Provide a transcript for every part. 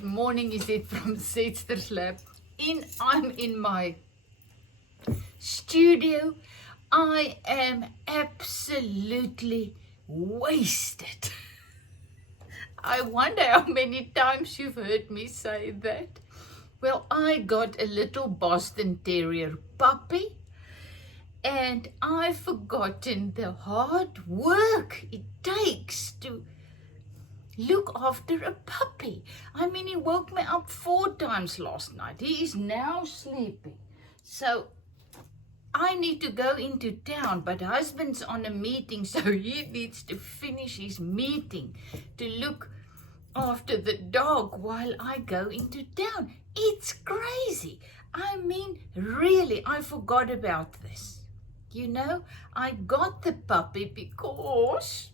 Good morning, is it from Setster's Lab? I'm in my studio. I am absolutely wasted. I wonder how many times you've heard me say that. Well, I got a little Boston Terrier puppy, and I've forgotten the hard work it takes to look after a puppy. I mean, he woke me up 4 times last night. He is now sleeping. So I need to go into town, but husband's on a meeting, so he needs to finish his meeting to look after the dog while I go into town. It's crazy. I mean, really, I forgot about this. You know, I got the puppy because,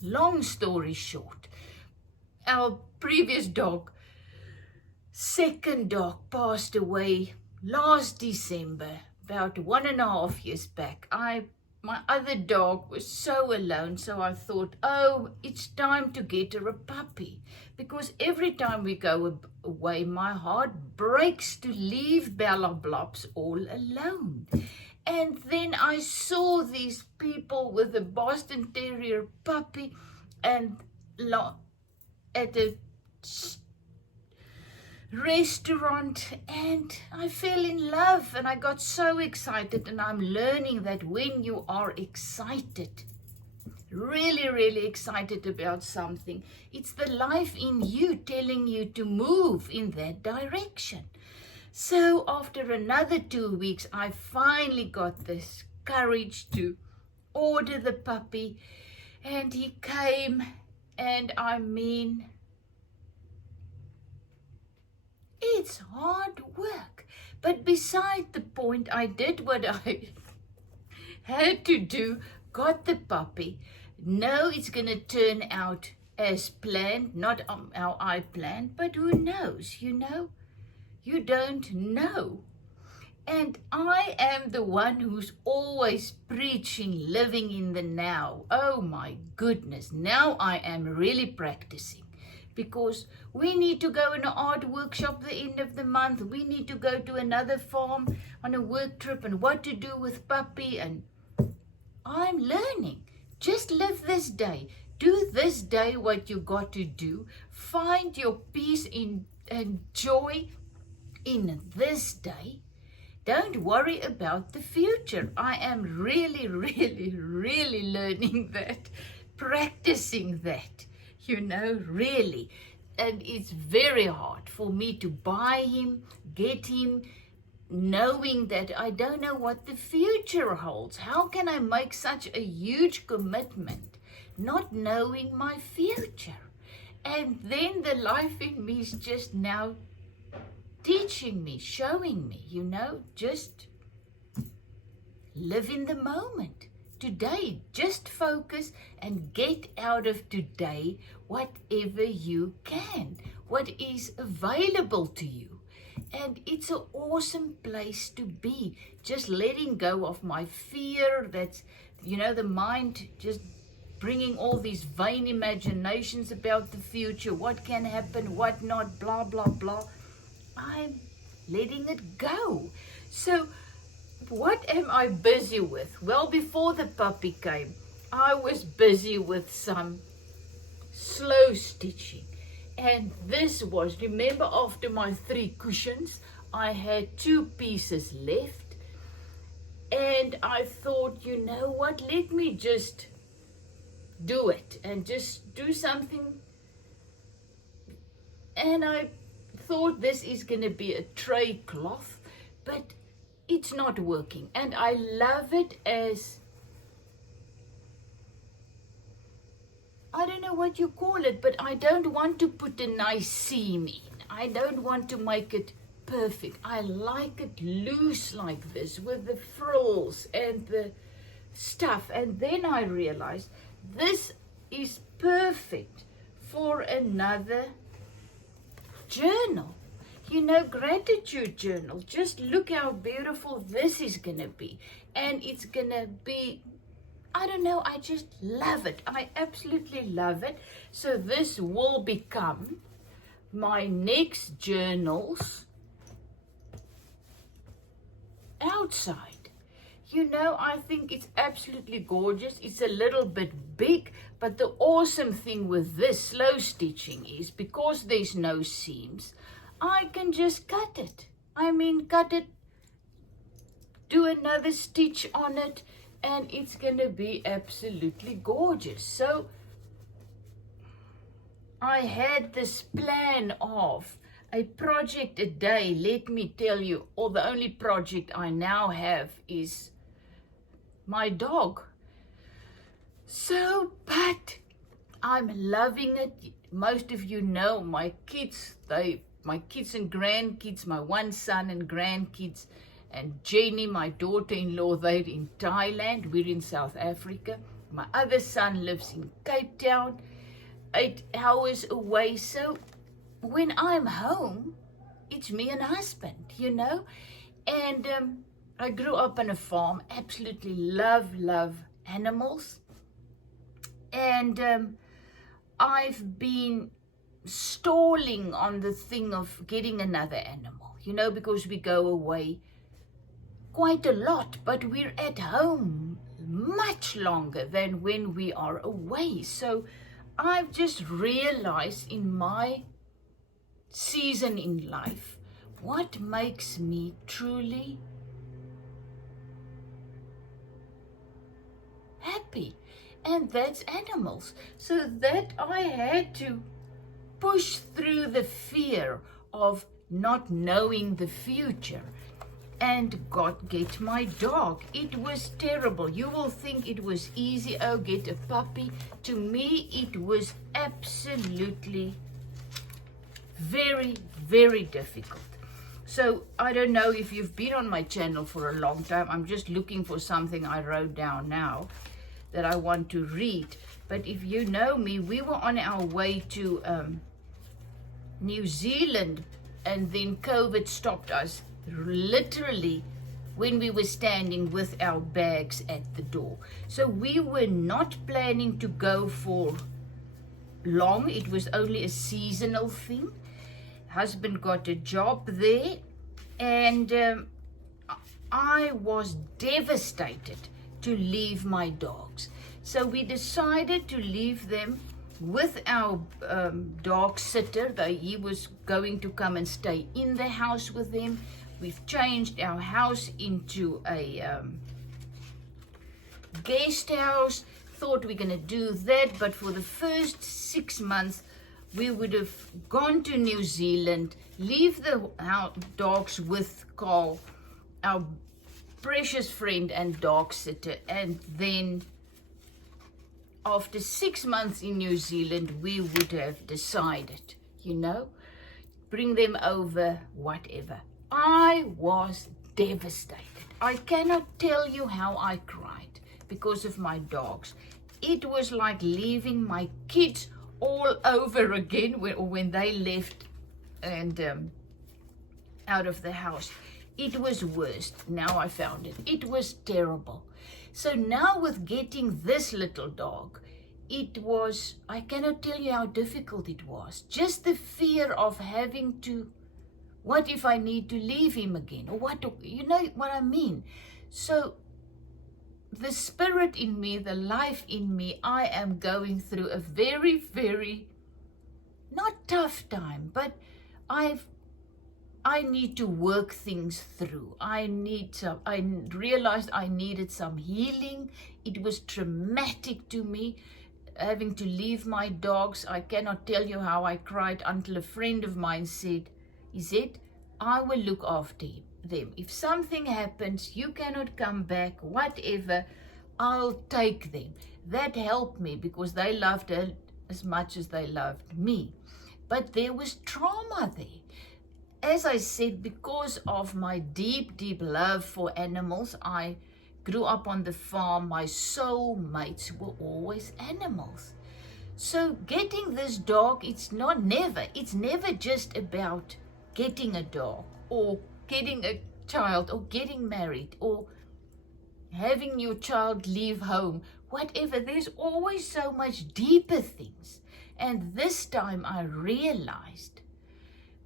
long story short, our previous dog, second dog, passed away last December, about 1.5 years back. My other dog was so alone, so I thought, oh, it's time to get her a puppy. Because every time we go away, my heart breaks to leave Bella Blobs all alone. And then I saw these people with a Boston Terrier puppy and at a restaurant, and I fell in love and I got so excited. And I'm learning that when you are excited, really excited about something, it's the life in you telling you to move in that direction. So after another 2 weeks, I finally got this courage to order the puppy, and he came. And I mean, it's hard work. But beside the point, I did what I had to do, got the puppy. No, it's going to turn out as planned, not how I planned, but who knows, you know? You don't know. And I am the one who's always preaching living in the now. Oh my goodness, now I am really practicing, because we need to go in an art workshop the end of the month. We need to go to another farm on a work trip, and what to do with puppy. And I'm learning. Just live this day. Do this day what you got to do. Find your peace and joy in this day. Don't worry about the future. I am really learning that, practicing that, you know, really. And it's very hard for me to buy him, get him, knowing that I don't know what the future holds. How can I make such a huge commitment, not knowing my future? And then the life in me is just now teaching me, showing me, you know, just live in the moment. Today, just focus and get out of today whatever you can, what is available to you. And it's an awesome place to be, just letting go of my fear that's, you know, the mind just bringing all these vain imaginations about the future, what can happen, what not, blah, blah, blah. I'm letting it go. So what am I busy with? Well, before the puppy came, I was busy with some slow stitching. And this was, remember, after my 3 cushions, I had 2 pieces left. And I thought, you know what, let me just do it and just do something. And I thought this is going to be a tray cloth, but it's not working. And I love it as, I don't know what you call it, but I don't want to put a nice seam in. I don't want to make it perfect. I like it loose like this with the frills and the stuff. And then I realized this is perfect for another journal, you know, gratitude journal. Just look how beautiful this is gonna be. And it's gonna be, I don't know, I just love it. I absolutely love it. So this will become my next journals outside. You know, I think it's absolutely gorgeous. It's a little bit big, but the awesome thing with this slow stitching is because there's no seams, I can just cut it. I mean, cut it, do another stitch on it, and it's gonna be absolutely gorgeous. So I had this plan of a project a day. Let me tell you, or the only project I now have is my dog. So, but I'm loving it. Most of you know my kids, my kids and grandkids, my one son and grandkids, and Jenny, my daughter-in-law, they're in Thailand. We're in South Africa. My other son lives in Cape Town, 8 hours away. So when I'm home, it's me and husband, you know. And I grew up on a farm, absolutely love animals. And I've been stalling on the thing of getting another animal, you know, because we go away quite a lot, but we're at home much longer than when we are away. So I've just realized in my season in life what makes me truly happy, and that's animals. So that I had to push through the fear of not knowing the future and get my dog. It was terrible. You will think it was easy. Oh, get a puppy. To me, it was absolutely very difficult. So I don't know if you've been on my channel for a long time. I'm just looking for something I wrote down now that I want to read. But if you know me, we were on our way to New Zealand, and then COVID stopped us literally when we were standing with our bags at the door. So we were not planning to go for long. It was only a seasonal thing. Husband got a job there, and I was devastated to leave my dogs. So we decided to leave them with our dog sitter. He was going to come and stay in the house with them. We've changed our house into a guest house. Thought we're going to do that, but for the first 6 months, we would have gone to New Zealand, leave our dogs with Carl, our precious friend and dog sitter, and then after 6 months in New Zealand, we would have decided, you know, bring them over, whatever. I was devastated. I cannot tell you how I cried because of my dogs. It was like leaving my kids all over again when they left and out of the house. It was worse. Now I found it. It was terrible. So now with getting this little dog, it was, I cannot tell you how difficult it was. Just the fear of having to, what if I need to leave him again? Or what, you know what I mean? So the spirit in me, the life in me, I am going through a very, not tough time, but I need to work things through. I realized I needed some healing. It was traumatic to me, having to leave my dogs. I cannot tell you how I cried until a friend of mine said, Izette, I will look after them. If something happens, you cannot come back, whatever, I'll take them. That helped me because they loved her as much as they loved me. But there was trauma there. As I said, because of my deep love for animals, I grew up on the farm. My soulmates were always animals. So getting this dog, it's never just about getting a dog or getting a child or getting married or having your child leave home, whatever. There's always so much deeper things. And this time I realized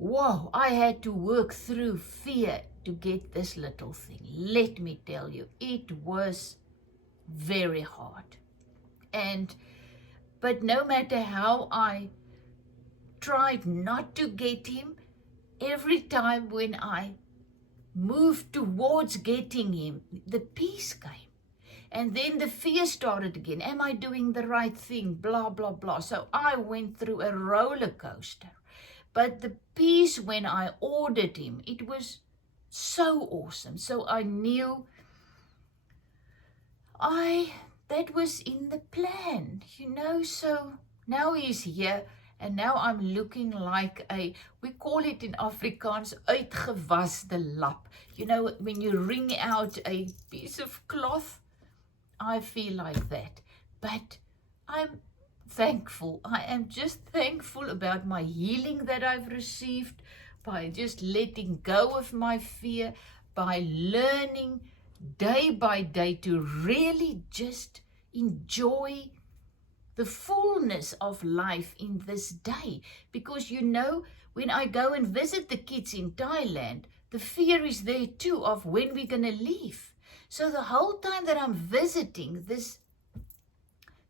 whoa, I had to work through fear to get this little thing. Let me tell you, it was very hard. But no matter how I tried not to get him, every time when I moved towards getting him, the peace came. And then the fear started again. Am I doing the right thing? Blah, blah, blah. So I went through a roller coaster. But the peace when I ordered him, it was so awesome. So I knew that was in the plan, so now he's here and now I'm looking like we call it in Afrikaans, uitgewaste lap. When you wring out a piece of cloth, I feel like that. But I'm thankful. I am just thankful about my healing that I've received by just letting go of my fear, by learning day by day to really just enjoy the fullness of life in this day. Because when I go and visit the kids in Thailand, the fear is there too of when we're going to leave. So the whole time that I'm visiting, this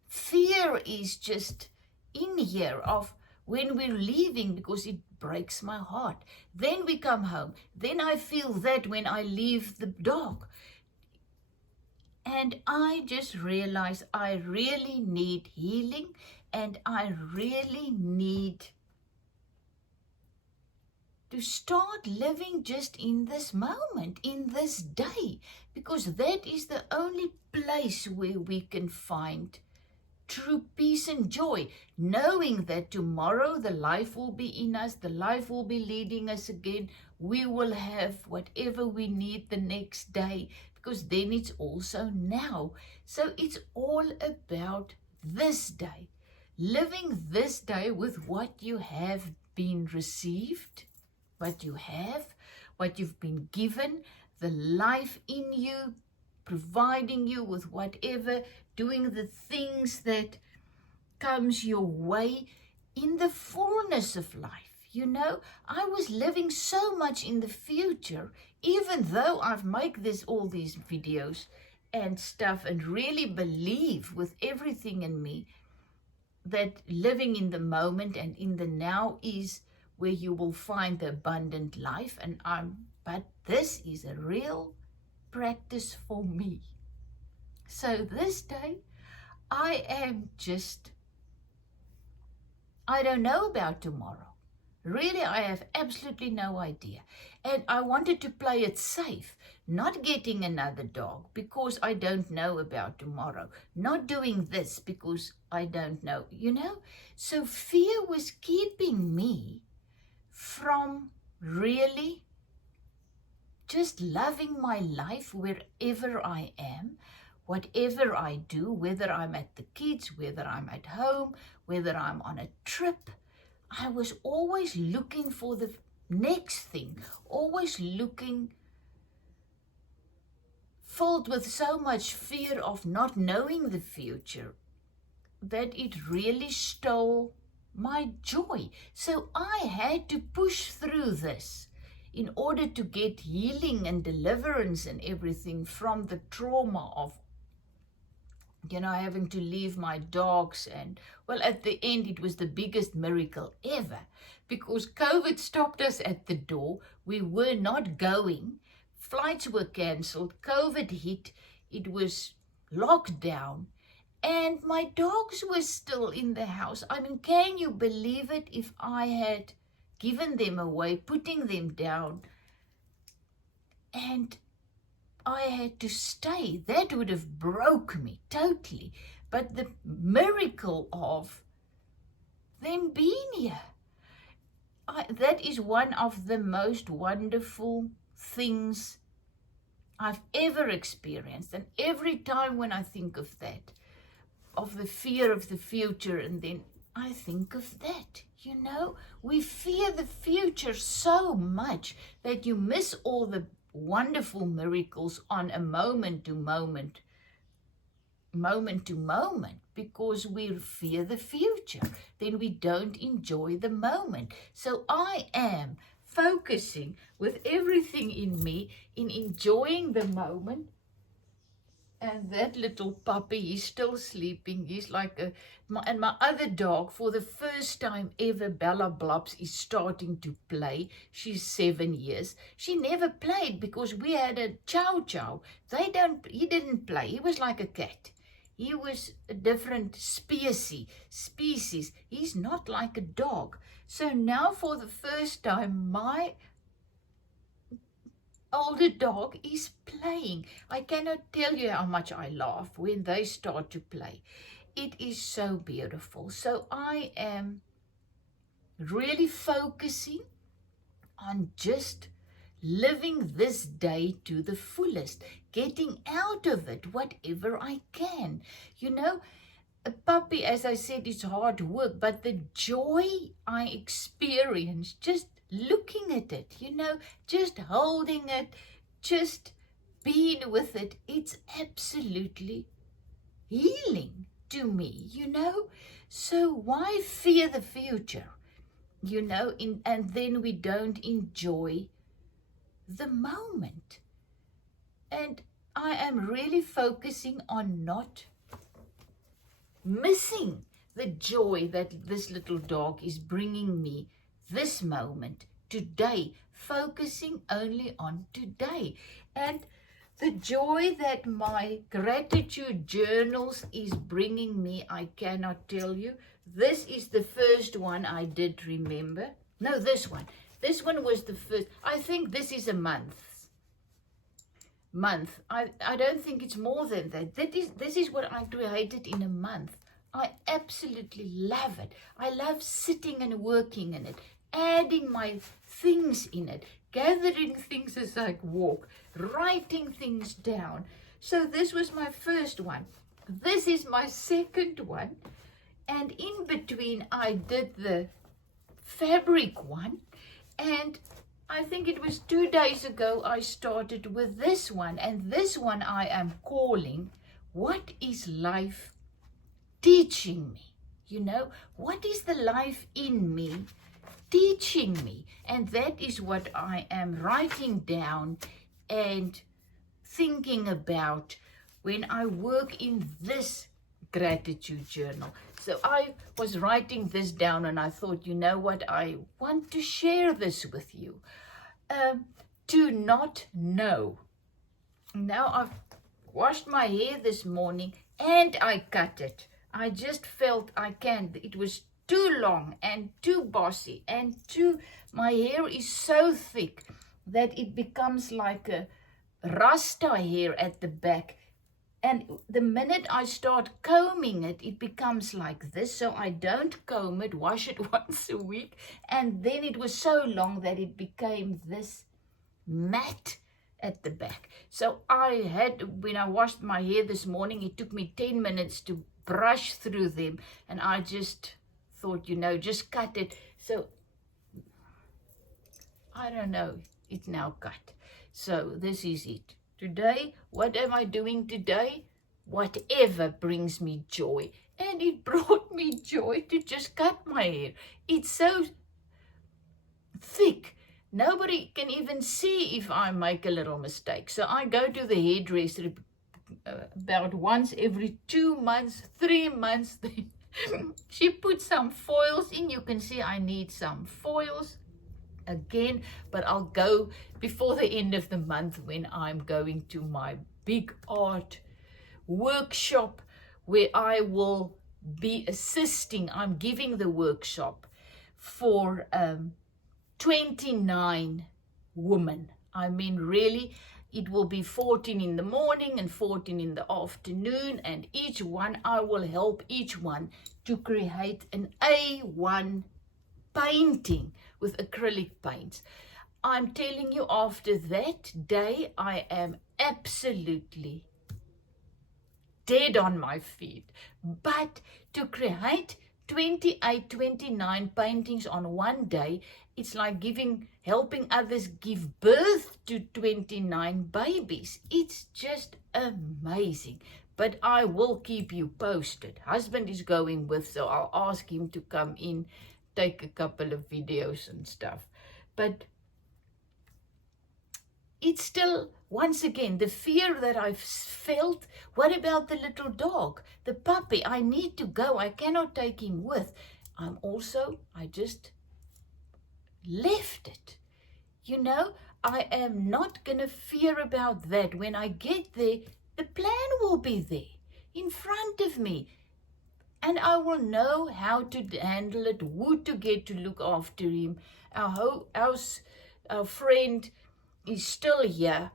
fear is just in here of when we're leaving, because it breaks my heart. Then we come home. Then I feel that when I leave the dog. And I just realized I really need healing, and I really need to start living just in this moment, in this day, because that is the only place where we can find true peace and joy, knowing that tomorrow the life will be in us, the life will be leading us again. We will have whatever we need the next day, because then it's also now. So it's all about this day, living this day with what you have been received, what you have, what you've been given, the life in you, providing you with whatever, doing the things that comes your way in the fullness of life. I was living so much in the future, even though I've made all these videos and stuff and really believe with everything in me that living in the moment and in the now is where you will find the abundant life. But this is a real practice for me. So this day, I don't know about tomorrow. Really, I have absolutely no idea. And I wanted to play it safe, not getting another dog because I don't know about tomorrow, not doing this because I don't know, So fear was keeping me from really just loving my life wherever I am, whatever I do, whether I'm at the kids, whether I'm at home, whether I'm on a trip. I was always looking for the next thing, always looking, filled with so much fear of not knowing the future that it really stole my joy. So I had to push through this in order to get healing and deliverance and everything from the trauma of having to leave my dogs. And well, at the end, it was the biggest miracle ever because COVID stopped us at the door. We were not going. Flights were cancelled. COVID hit. It was locked down. And my dogs were still in the house. I mean, can you believe it? If I had given them away, putting them down, and I had to stay, that would have broke me totally. But the miracle of them being here, that is one of the most wonderful things I've ever experienced. And every time when I think of that, of the fear of the future, and then I think of that, we fear the future so much that you miss all the wonderful miracles on a moment to moment because we fear the future. Then we don't enjoy the moment. So I am focusing with everything in me in enjoying the moment. And that little puppy, he's still sleeping. He's like and my other dog, for the first time ever, Bella Blobs, is starting to play. She's 7 years. She never played because we had a chow chow. He didn't play. He was like a cat. He was a different species. He's not like a dog. So now for the first time, my older dog is playing. I cannot tell you how much I laugh when they start to play. It is so beautiful. So I am really focusing on just living this day to the fullest, getting out of it whatever I can. You know, a puppy, as I said, is hard work, but the joy I experience just looking at it, you know, just holding it, just being with it, it's absolutely healing to me, you know. So why fear the future, you know, and then we don't enjoy the moment. And I am really focusing on not missing the joy that this little dog is bringing me this moment, today, focusing only on today. And the joy that my gratitude journals is bringing me, I cannot tell you. This is the first one I did remember. No, this one. This one was the first. I think this is a month. I don't think it's more than that. This is what I created in a month. I absolutely love it. I love sitting and working in it, adding my things in it, gathering things as I walk, writing things down. So this was my first one. This is my second one. And in between, I did the fabric one. And I think it was 2 days ago I started with this one. And this one I am calling, What is Life Teaching Me? You know, what is the life in me teaching me? And that is what I am writing down and thinking about when I work in this gratitude journal. So I was writing this down and I thought, you know what, I want to share this with you. To not know. Now I've washed my hair this morning and I cut it. I just felt it was too long and too bossy and my hair is so thick that it becomes like a rasta hair at the back. And the minute I start combing it, it becomes like this. So I don't comb it, wash it once a week. And then it was so long that it became this mat at the back. So when I washed my hair this morning, it took me 10 minutes to brush through them. And I just thought, you know, just cut it. So I don't know, it's now cut. So this is it. Today, what am I doing today? Whatever brings me joy. And it brought me joy to just cut my hair. It's so thick. Nobody can even see if I make a little mistake. So I go to the hairdresser about once every 2 months, 3 months. She puts some foils in. You can see I need some foils again, but I'll go before the end of the month when I'm going to my big art workshop where I will be assisting. I'm giving the workshop for 29 women. I mean, really, it will be 14 in the morning and 14 in the afternoon, and each one, I will help each one to create an A1 painting with acrylic paints. I'm telling you, after that day, I am absolutely dead on my feet. But to create 28, 29 paintings on one day, it's like helping others give birth to 29 babies. It's just amazing. but I will keep you posted. Husband is going with, so I'll ask him to come in, take a couple of videos and stuff. But it's still, once again, the fear that I've felt. What about the little dog, the puppy? I need to go. I cannot take him with. I just left it. You know, I am not going to fear about that. When I get there, the plan will be there in front of me. And I will know how to handle it, who to get to look after him. Our friend is still here.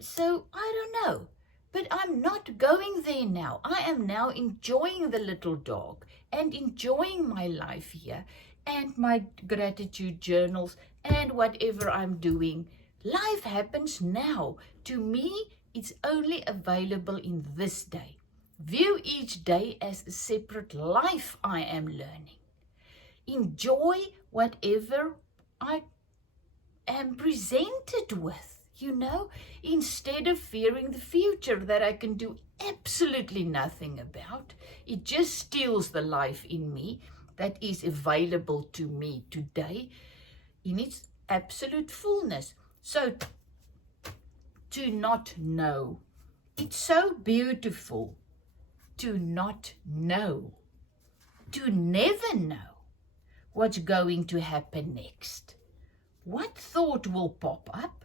So I don't know. But I'm not going there now. I am now enjoying the little dog and enjoying my life here and my gratitude journals and whatever I'm doing. Life happens now. To me, it's only available in this day. View each day as a separate life I am learning. Enjoy whatever I am presented with, you know, instead of fearing the future that I can do absolutely nothing about. It just steals the life in me that is available to me today in its absolute fullness. So, to not know. It's so beautiful to not know, to never know what's going to happen next. What thought will pop up?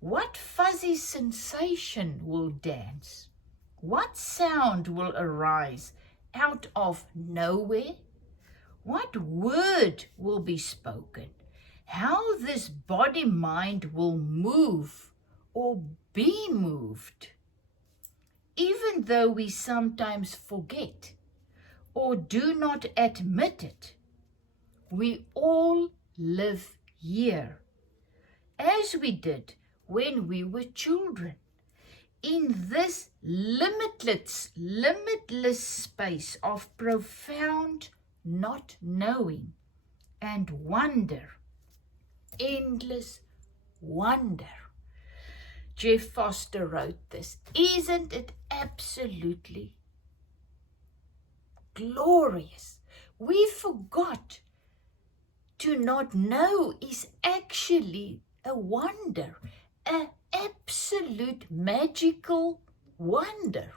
What fuzzy sensation will dance? What sound will arise out of nowhere? What word will be spoken? How this body-mind will move or be moved? Even though we sometimes forget or do not admit it, we all live here, as we did when we were children, in this limitless space of profound not knowing and wonder, endless wonder. Jeff Foster wrote this. Isn't it absolutely glorious? We forgot to not know is actually a wonder, an absolute magical wonder.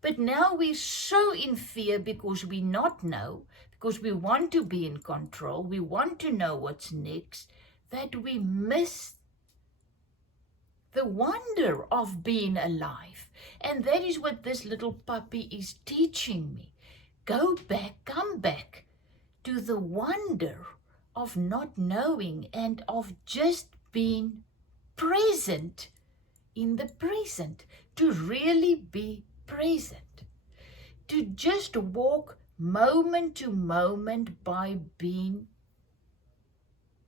But now we're so in fear because we not know, because we want to be in control, we want to know what's next, that we miss the wonder of being alive. And that is what this little puppy is teaching me. Go back, come back to the wonder of not knowing and of just being present in the present, to really be present, to just walk moment to moment by being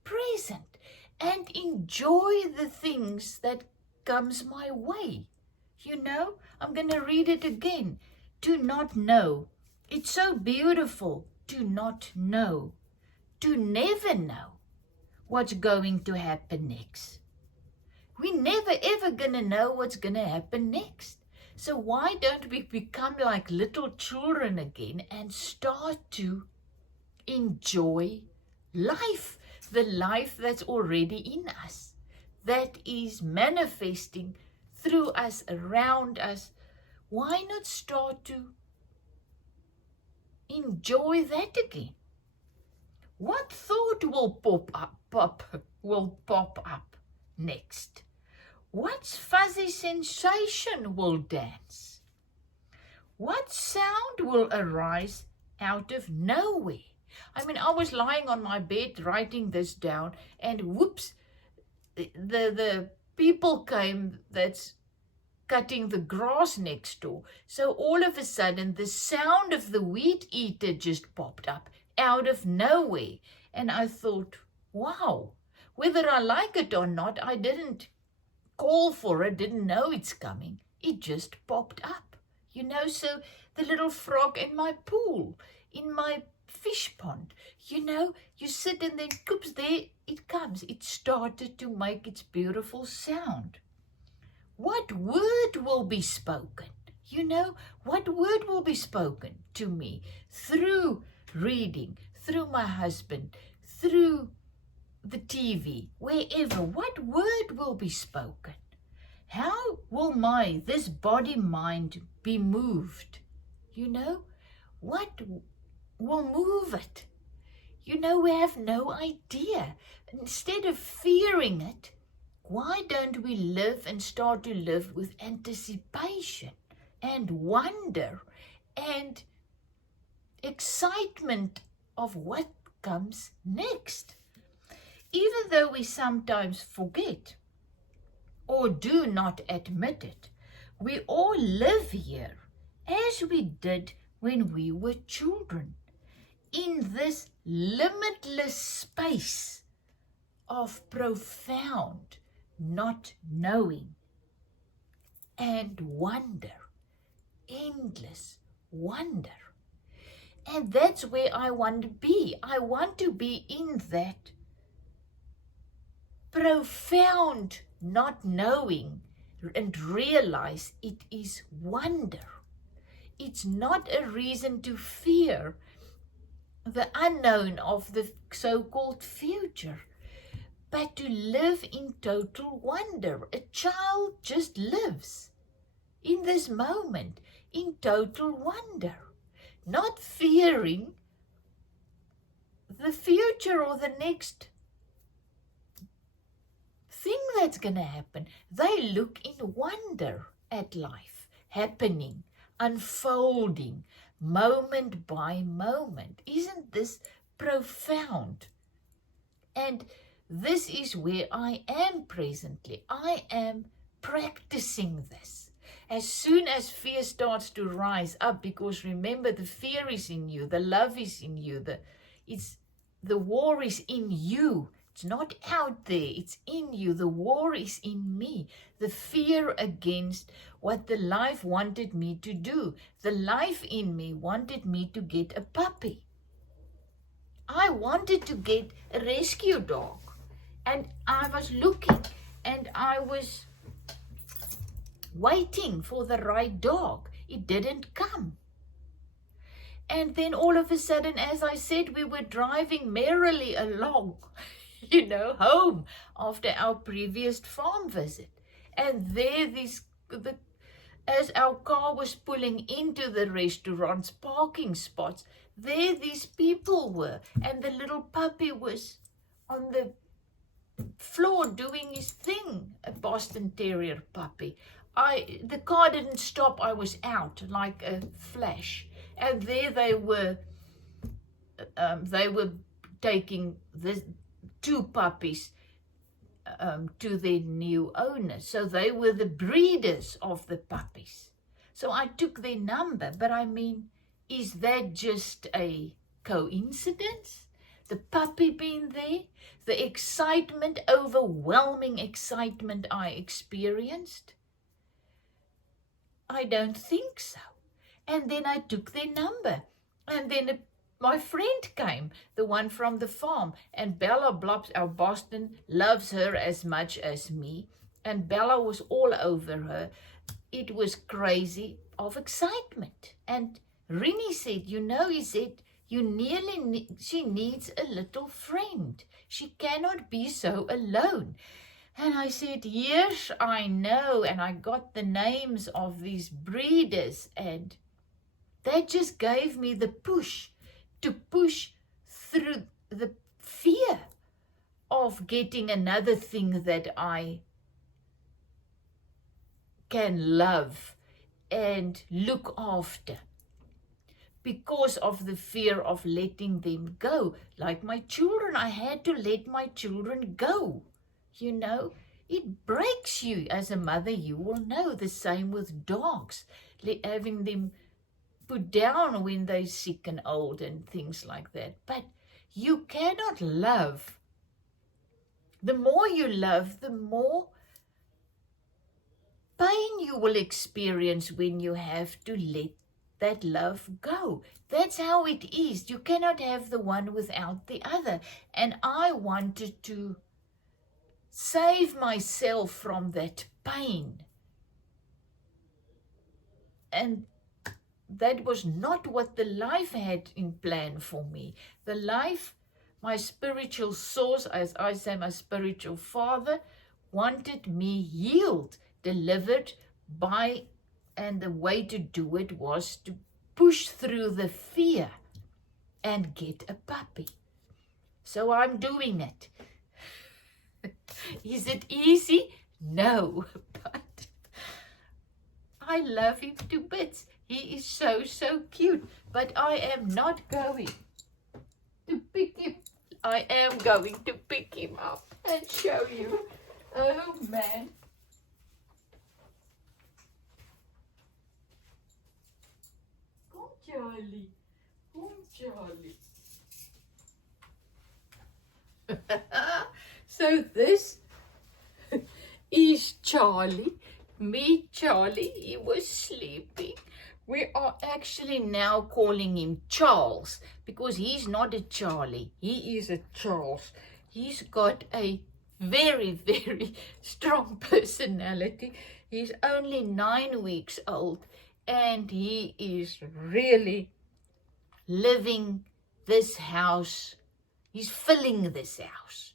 present and enjoy the things that comes my way. You know, I'm going to read it again. To not know. It's so beautiful to not know, to never know what's going to happen next. We're never ever going to know what's going to happen next. So why don't we become like little children again and start to enjoy life, the life that's already in us, that is manifesting through us, around us. Why not start to enjoy that again? What thought will pop up next? What fuzzy sensation will dance? What sound will arise out of nowhere? I mean, I was lying on my bed writing this down, and whoops, the people came that's cutting the grass next door. So all of a sudden, the sound of the weed eater just popped up out of nowhere. And I thought, wow, whether I like it or not, I didn't call for it, didn't know it's coming. It just popped up, you know. So the little frog in my pool, in my fish pond, you know, you sit and then oops, there it comes. It started to make its beautiful sound. What word will be spoken? You know, what word will be spoken to me through reading, through my husband, through the TV, wherever? What word will be spoken? How will this body mind be moved? You know, what will move it? You know, we have no idea. Instead of fearing it, why don't we live and start to live with anticipation and wonder and excitement of what comes next? Even though we sometimes forget or do not admit it, we all live here as we did when we were children, in this limitless space of profound not knowing and wonder, endless wonder. And that's where I want to be. I want to be in that profound not knowing and realize it is wonder. It's not a reason to fear the unknown of the so-called future, but to live in total wonder. A child just lives in this moment in total wonder, not fearing the future or the next thing that's going to happen. They look in wonder at life happening, unfolding, moment by moment. Isn't this profound? And this is where I am presently. I am practicing this. As soon as fear starts to rise up, because remember, the fear is in you, the love is in you, the war is in you. It's not out there, it's in you. The war is in me. The fear against what the life wanted me to do. The life in me wanted me to get a puppy. I wanted to get a rescue dog. And I was looking and I was waiting for the right dog. It didn't come. And then all of a sudden, as I said, we were driving merrily along, home after our previous farm visit. And there as our car was pulling into the restaurant's parking spots, there these people were, and the little puppy was on the floor doing his thing, a Boston Terrier puppy. The car didn't stop, I was out like a flash. And there they were taking the two puppies to their new owner. So they were the breeders of the puppies. So I took their number, but I mean, is that just a coincidence? The puppy being there, the excitement, overwhelming excitement I experienced? I don't think so. And then I took their number. And then my friend came, the one from the farm. And Bella Blobs, our Boston, loves her as much as me. And Bella was all over her. It was crazy of excitement. And Rini said, he said, she needs a little friend. She cannot be so alone. And I said, yes, I know. And I got the names of these breeders. And that just gave me the push to push through the fear of getting another thing that I can love and look after, because of the fear of letting them go. Like my children, I had to let my children go. It breaks you as a mother. You will know the same with dogs, having them put down when they're sick and old and things like that. But you cannot love. The more you love, the more pain you will experience when you have to let that love go. That's how it is. You cannot have the one without the other. And I wanted to save myself from that pain And that was not what the life had in plan for me. The life, my spiritual source, as I say, my spiritual father, wanted me healed, delivered by, and the way to do it was to push through the fear and get a puppy. So I'm doing it. Is it easy? No, but I love him to bits. He is so, so cute. But I am not going to pick him. I am going to pick him up and show you. Oh, man. Come, Charlie. Come, Charlie. So this is Charlie. Meet Charlie. He was sleeping. We are actually now calling him Charles because he's not a Charlie. He is a Charles. He's got a very, very strong personality. He's only 9 weeks old and he is really living this house. He's filling this house.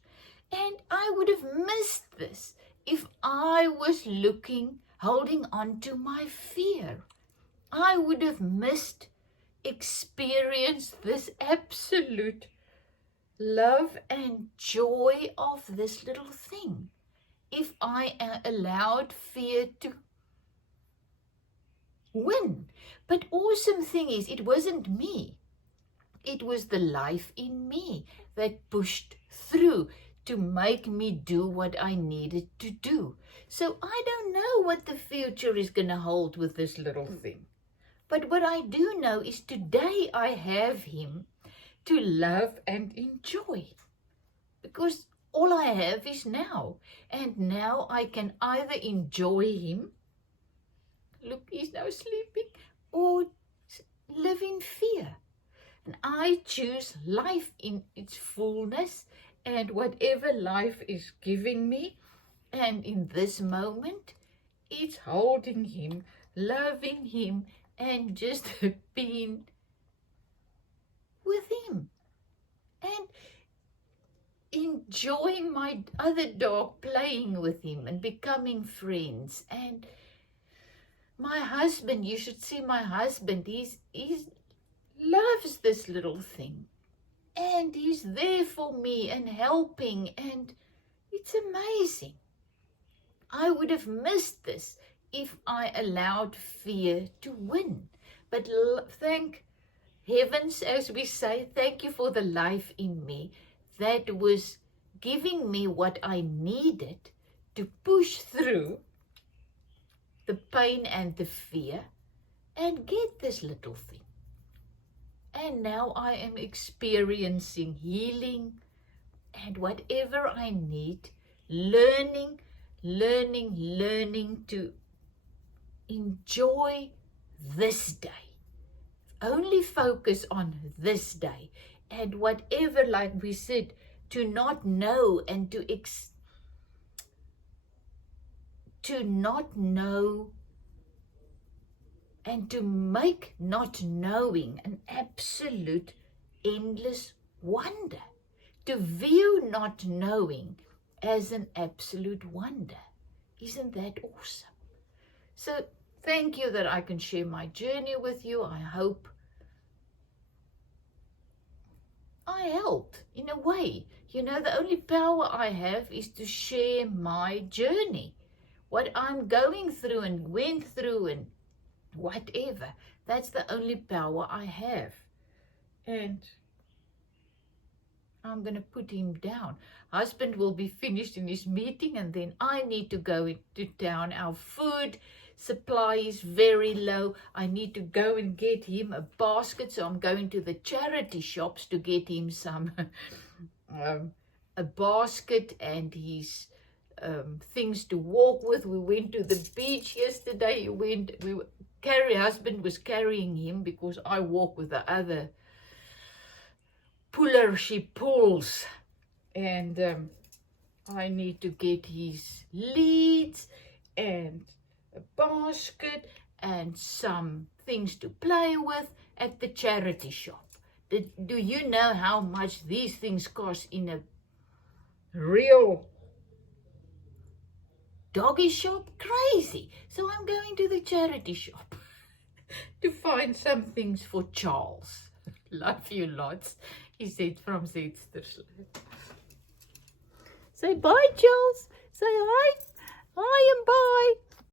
And I would have missed this if I was holding on to my fear. I would have missed experience this absolute love and joy of this little thing if I allowed fear to win. But awesome thing is, it wasn't me. It was the life in me that pushed through to make me do what I needed to do. So I don't know what the future is going to hold with this little thing. But what I do know is today I have him to love and enjoy. Because all I have is now. And now I can either enjoy him, look, he's now sleeping, or live in fear. And I choose life in its fullness and whatever life is giving me. And in this moment, it's holding him, loving him, and just being with him. And enjoying my other dog playing with him and becoming friends. And my husband, you should see my husband, he's loves this little thing. And he's there for me and helping, and it's amazing. I would have missed this if I allowed fear to win. But thank heavens, as we say, thank you for the life in me that was giving me what I needed to push through the pain and the fear and get this little thing. And now I am experiencing healing and whatever I need, learning to enjoy this day. Only focus on this day. And whatever, like we said, to not know and to not know and to make not knowing an absolute endless wonder. To view not knowing as an absolute wonder. Isn't that awesome? So thank you that I can share my journey with you. I hope I helped in a way. You know, the only power I have is to share my journey. What I'm going through and went through and whatever. That's the only power I have. And I'm going to put him down. Husband will be finished in his meeting and then I need to go into town. Our food supply is very low. I need to go and get him a basket. So I'm going to the charity shops to get him some a basket and his things to walk with. We went to the beach yesterday. Husband was carrying him because I walk with the other puller she pulls, and I need to get his leads and a basket and some things to play with at the charity shop. Do you know how much these things cost in a real doggy shop? Crazy. So I'm going to the charity shop to find some things for Charles. Love you lots, he said from Zetstersluit. Say bye, Charles. Say hi. Hi and bye.